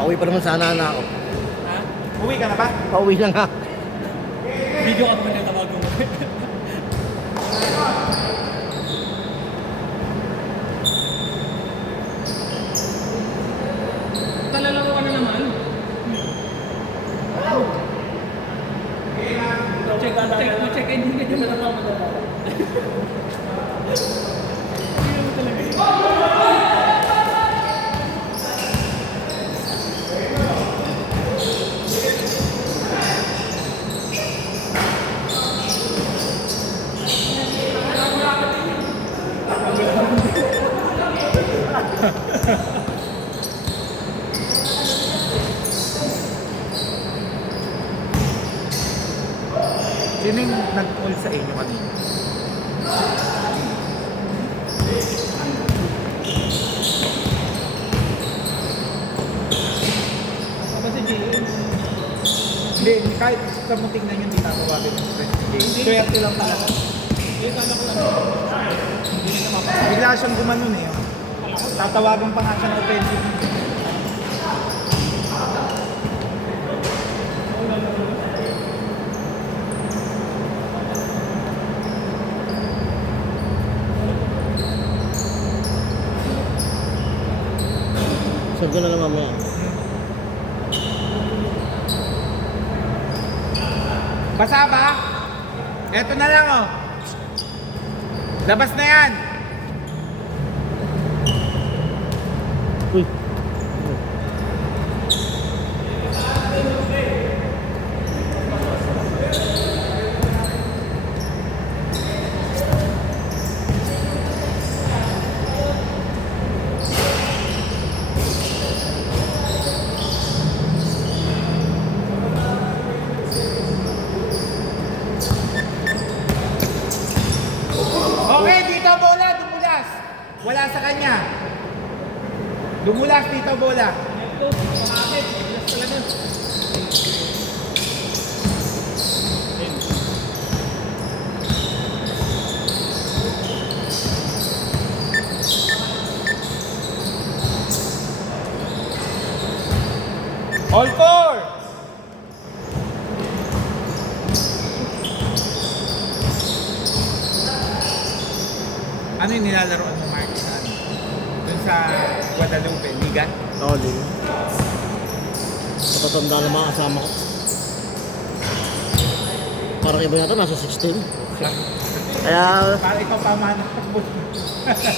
Pauwi pa naman sana na ako. Ha? Uwi ka na ba? Pauwi na nga. Video ka naman yung tawag mo. Talalaro ka na naman. Check, hindi ka naman ako madalala. Hindi mo talaga. Sino yung nag-call sa inyo kanina? Apa si JM? Hindi, kahit sa muting na yun, tinatawagin yung friend ni Jay. Swerte lang talaga. Hindi, kala ko ano. Hindi na mapapagod. Bigla siyang gumanon eh. Tatawagan pa nga siyang offensive. Serve ko na lang mamaya. Basa ba? Eto na lang oh. Labas na yan. Uy. Okay, dito bola, dumulas. Wala sa kanya. Dumulas dito bola. Ito, makakit. Bilas talaga. All four. Ano yung nilalaroan mo, Mark? Doon sa Guadalupe, Liga? Oo, di. Natatanda na mga kasama ko. Parang iba yata, nasa 16. Kaya, Para ikaw pamana.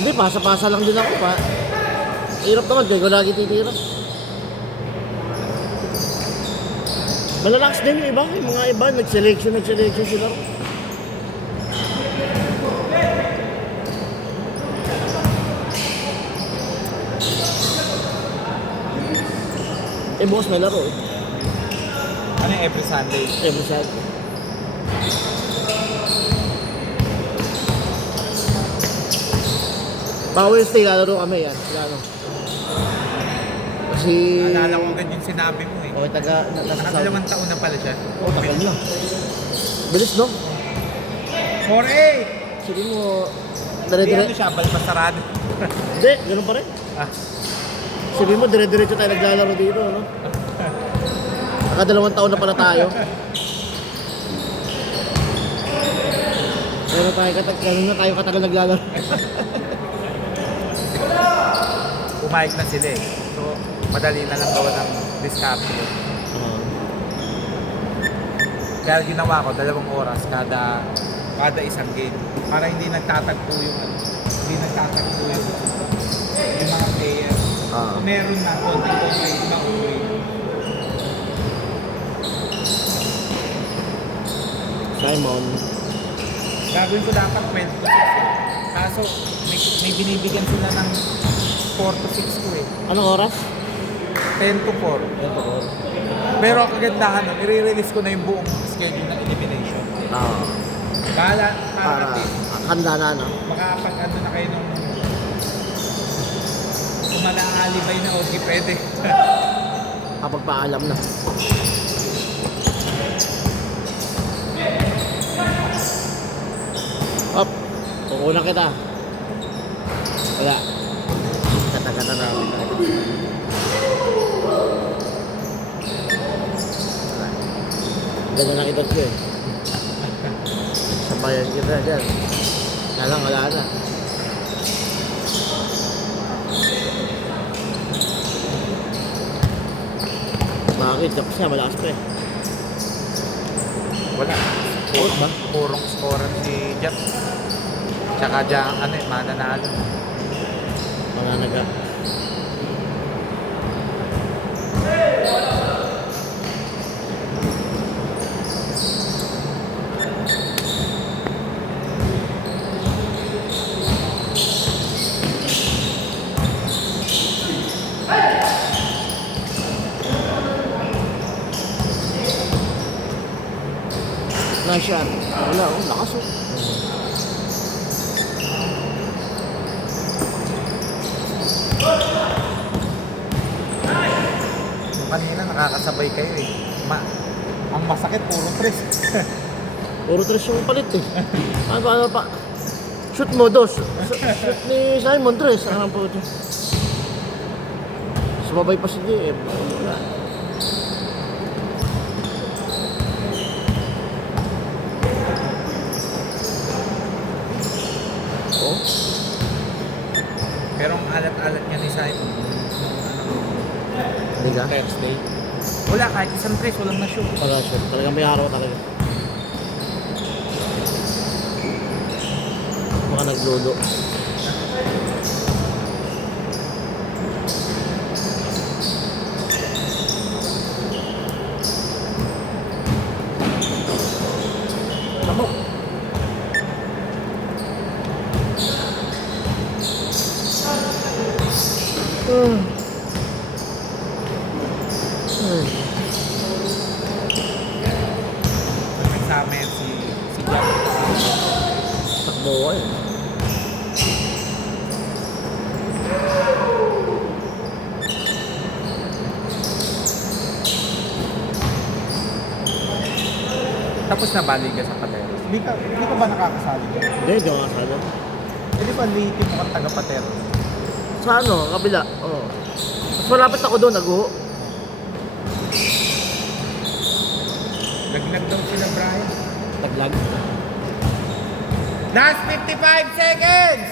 hindi, pasa-pasa lang din ako pa. Hirap naman, di ko lagi titira. Malalakas din yung iba, yung mga iba, nag-selection sila. Eh, boss, may laro eh. Ano yung every Sunday? Every Saturday. Wednesday, lalaro kami yan. Ano? Kasi... Naalala ko agad yung sinabi mo eh. Okay, nasa Saudi. Nakadalawang taon na pala siya. Oo, tagal na. Bilis, no? 4-8! Sige mo, Hindi dire-dire... ano siya, balbasarado. Hindi, ganun pa rin. Ah, Sabihin mo, dire-diretso tayo naglalaro dito, no? Nakadalawang taon na pala tayo. Pero ganun na tayo katagal naglalaro. pumayag na sila eh. So, madali na lang gawa ng discount. Kaya ginawa ko, 2 oras kada isang game. Para hindi nagtatagpo yung mga player. Kung meron na konting-konting mauwi. Simon. Gagawin ko dapat 12 to 6 eh. Kaso may binibigyan sila ng 4 to 6 ko eh. Anong oras? 10 to 4. Ito ko. Pero ang kagandahan nun, i-release ko na yung buong schedule ng elimination. Para Handa na, no? makapag-ano na kayo nung kung malaalibay na okay, pwede. Kapag paalam na. Hop! Kukunan kita. Wala. Kata-kata na. Ganyan ang edad ko eh. Sabayan kita dyan. Kaya lang, wala na. Bakit? Tapos nga, malakas pa eh. Wala. Purot ba? Purong scorer si Jap. Tsaka dyan, ano eh, mananalo. Mananaga. Nice shot. Wala, oh, lakas oh. Yung kanina nakakasabay kayo eh. Ang masakit, puro tres. Puro tres yung palit eh. Ano pa? Shoot mo, dos. Shoot ni Simon, tres. Ano po ito? Sumabay pa si JM. Wala. Oh, Pero ang alat-alat niya ni Simon. hindi ka? Thursday. Wala, kahit isang tres, walang na-shoot. Wala siya. Talagang may araw talaga. Baka naglulo. Lamok. May summer si Jap. Takbo ko eh. Tapos nabalik ka sa Pateros. Hindi ka ba nakakasali dyan? Hindi ako nakasala. Eh di ba liitin mo kang taga Pateros? Sa ano? Kabila. Oo. Mas malapit ako doon, nag-uho. Laglag daw sila, Brian. Taglag. Last 55 seconds!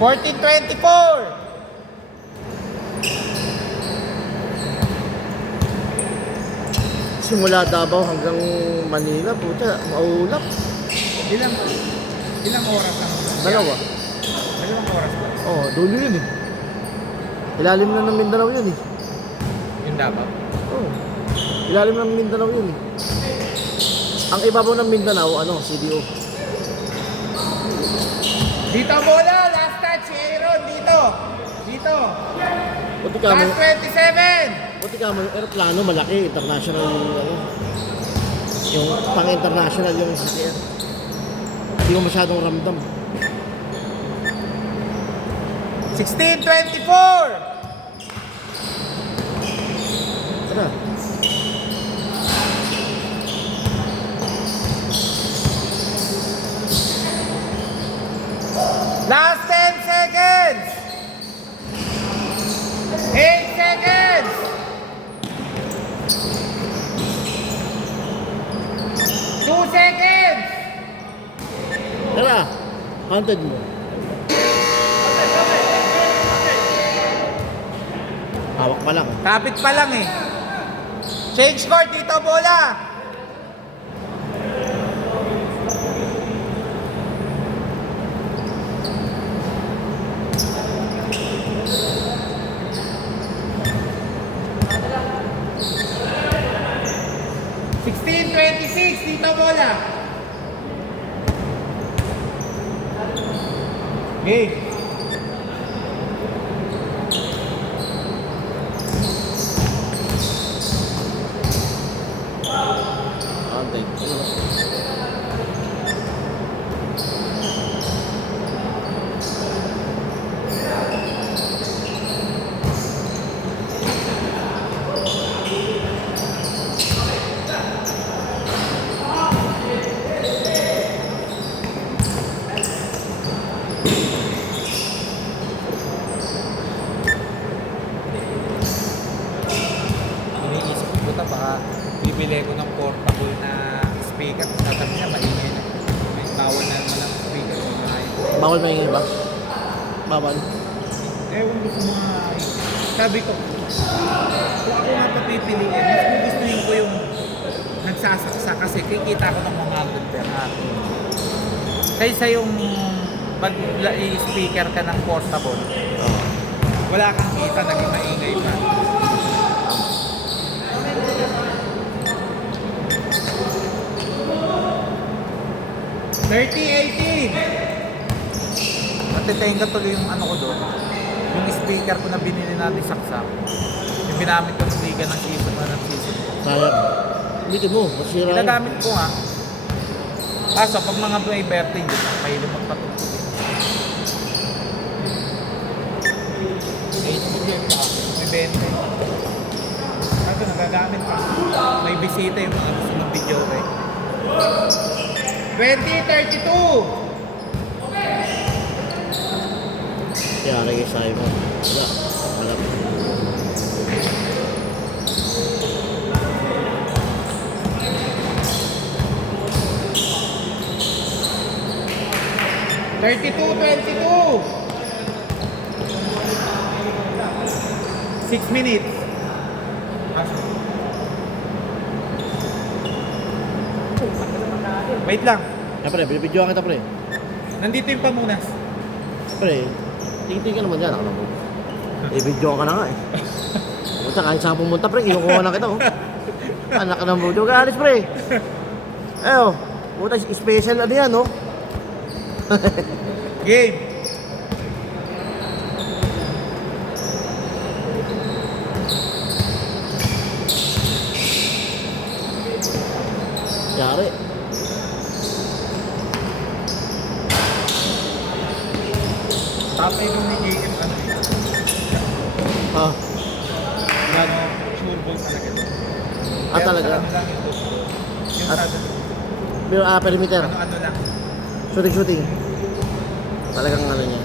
14:24! Simula Davao hanggang Manila, puta, maulap. Ilang oras lang? Dalawa. Dalawang oras ba? Oo, dulo yun eh. Ilalim na ng Mindanao yun eh. Yung Davao? Oo. Ilalim ng Mindanao yun eh. Ang ibabaw ng Mindanao, ano, CDO. Dito bola! Last touch si Aaron! Dito! Dito! Buti ka mo, Last 27! buti ka mo yung aeroplano, malaki, international yung, ano, yung pang-international yung sakyan. Hindi mo masyadong ramdam. 16:24! Tara. Last 10 seconds! 8 seconds! 2 seconds! Tara, counted mo. Hawak pa lang. Kapit pa lang eh. Change court dito, bola! Dito bola. Game. Counted. bibili ko ng portable na speaker. Sasabi niya, maingay na. May bawal na naman ang speaker. Bawal maingay ba? Bawal. Ewan ko sa mga... Sabi ko, kung ako nga papipiliin, mas gustuhin ko yung nagsasaksa kasi kikita ko ng mga per hour. Kaysa yung pag i-speaker ka ng portable, wala kang kita, naging maingay pa. Matitenga tuloy yung ano ko doon. Yung speaker ko na binili natin saksak. Yung binamit ko ng liga ng season 1 ng season 2. Sayang. Bitin mo, masira. Ginagamit ko nga. Kaso pag mga may birthday, hindi na mahilig magpatugtog. May 20. Kaso nagagamit pa. May bisita yung mga gusto ng video eh. 2032! Kaya lagi sa'yo mo. Wala. Wala. $32.22 6 minutes. Wait lang. Kaya pre, binibidyoan kita pre. Nandito yung pamunas. Pre, tingin ka naman dyan. Ako na po. Ibidyoan ka na nga eh. Puta, kahit saan pumunta pre, kinukuha na kita oh. Anak ka ng budyo. Alis pre. Eyo, puta, special ano yan oh. Game. Yari. Tapay nung ni JM ano eh. Ah, Gano, sure ball talaga ito. Ah, talaga? Ano lang ito. Yung At- sa pero perimeter. ano lang. Shooting. Talagang ano niya.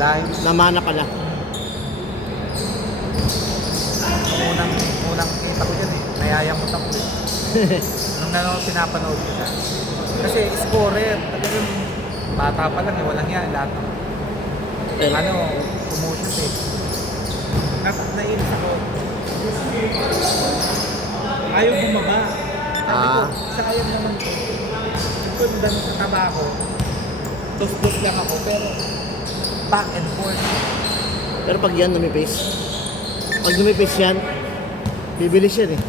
Line. Namana pala. Unang kita ko dyan eh. Nayayamot ako eh. Nung pinapanood ko siya. Kasi scorer, talagang bata pa lang eh. Walang yan. Lahat ng ano, promotions eh. Nainis ako. Ayaw bumaba. Sabi ko, sayang naman ko. Kung dami sa tabako, dos-dos lang ako, pero back and forth. Pero pag yan lumipis, pag lumipis yan, bibilis yan eh.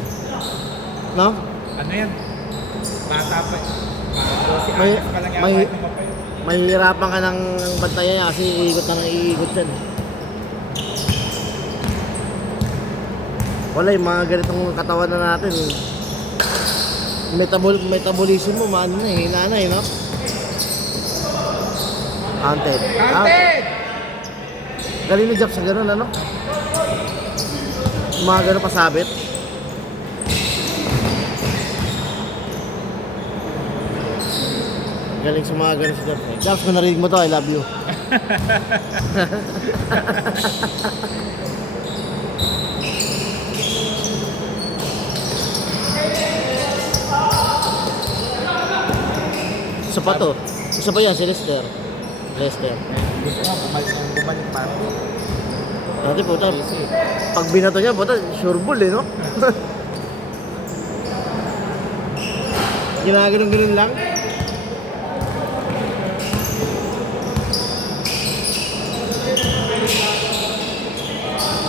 No? Ano yan? Bata pa eh. Bago si May- Anas pa lang yan. may- Kahit lumapay. Mahihirapan ka ng bantayan niya kasi iikot na ng iikot yan. Wala yung mga ganitong katawan na natin. Metabolism mo, maano na eh, hinanay, no? Counted. Counted! Galing na job sa ganun, ano? Yung mga ganun pasabit. Galing sa mga ganun sa job. Jobs, kung narinig mo to, I love you. Isa pa to. Isa pa yan, si Lester. Lester. Gusto mo, bumalik pa ako. Dati puta, pag binato niya, puta, sure ball eh, no? Ginaganon-ganon lang.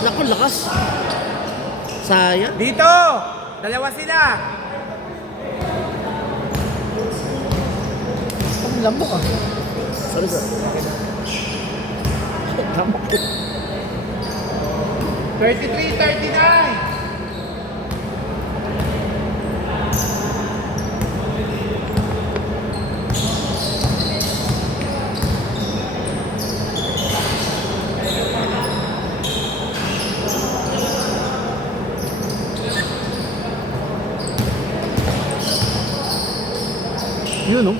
Naku, lakas. Sayang. Dito! Dalawa sila! Ang lambok ah. Sorry sir. Lambok. 33-39! Yun no?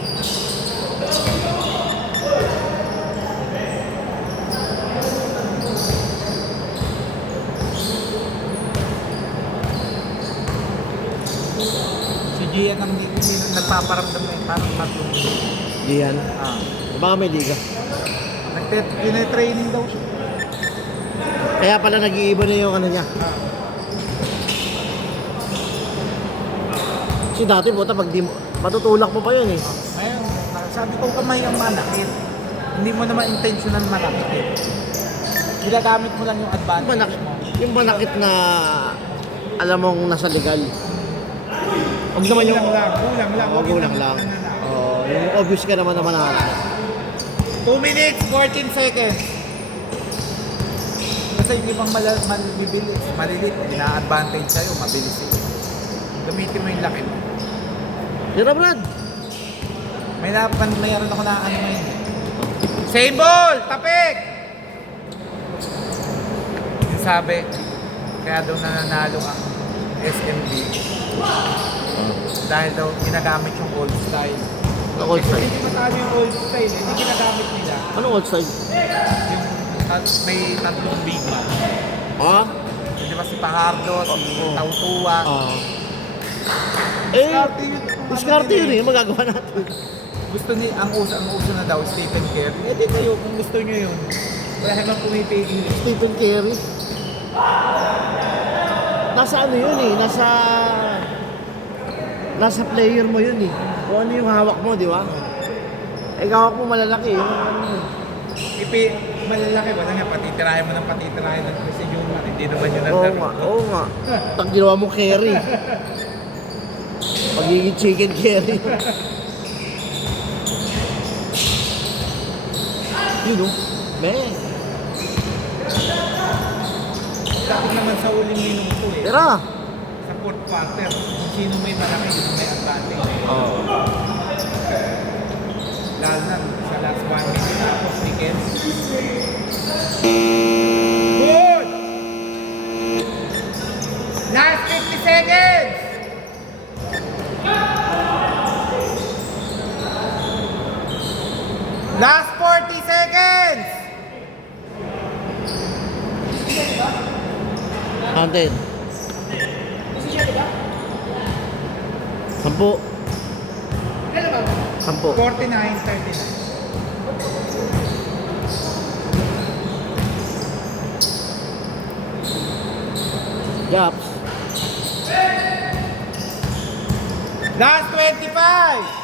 yan ang hindi nagpaparamdam na yun. Parang 3 minuto. Di yan. Ah. Baka may liga. Training daw siya. Kaya pala nag-iiba na yung ano niya. Kasi dati buta pag di mo, matutulak mo pa yun eh. Ngayon, sabi ko kamay ang manakit. Hindi mo naman intentional manakit. Ginagamit mo lang yung advantage Manakit, mo. yung manakit na alam mong nasa legal. Huwag naman yung... Kulang lang. Kulang lang. Oh, yung obvious ka naman naman na. 2 minutes, 14 seconds. Kasi yung ibang malilit, ina-advantage sa'yo, mabilis yun. Gamitin mo yung laki mo. Yun na, Brad. Mayroon ako na ano ngayon. Same ball! Tapik! Yung sabi, kaya daw nananalo ang SMB. Dahil daw ginagamit yung old style. Ang old style. Hindi matalo yung old style, hindi ginagamit nila. Anong old style? Yung may 3 big man. Ah? Di ba si Pajardo, si Tautua. Ah. Eh, diskarte yun eh. Magagawa natin. Gusto ni ang uso na daw Stephen Curry. Eh di kayo kung gusto niyo yun. Wala namang pumipili. Stephen Curry. Nasa ano yun eh. Nasa player mo yun eh. Kung ano yung hawak mo, di ba? Eh, hawak mo malalaki. Yung ano Malalaki ba nga patitirahin mo ng si Juma. Hindi naman yun ang Oo nga, oo nga. Tag ginawa mo carry. Pagiging chicken carry. Yun o. Man. Dapat naman sa uling minuto eh. Tira. Sa fourth quarter, kung sino may malaki, sino may advantage. Oo. Lalo na sa last 1 minute tapos ticket. Good! Last 50 seconds! Last 40 seconds! Counted. 10. 10. 49-39. Gaps. Last 25!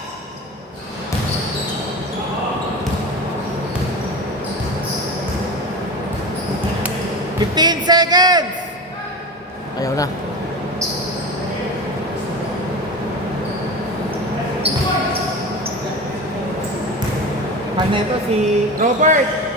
Seconds! Ayaw na. Neto si Robert.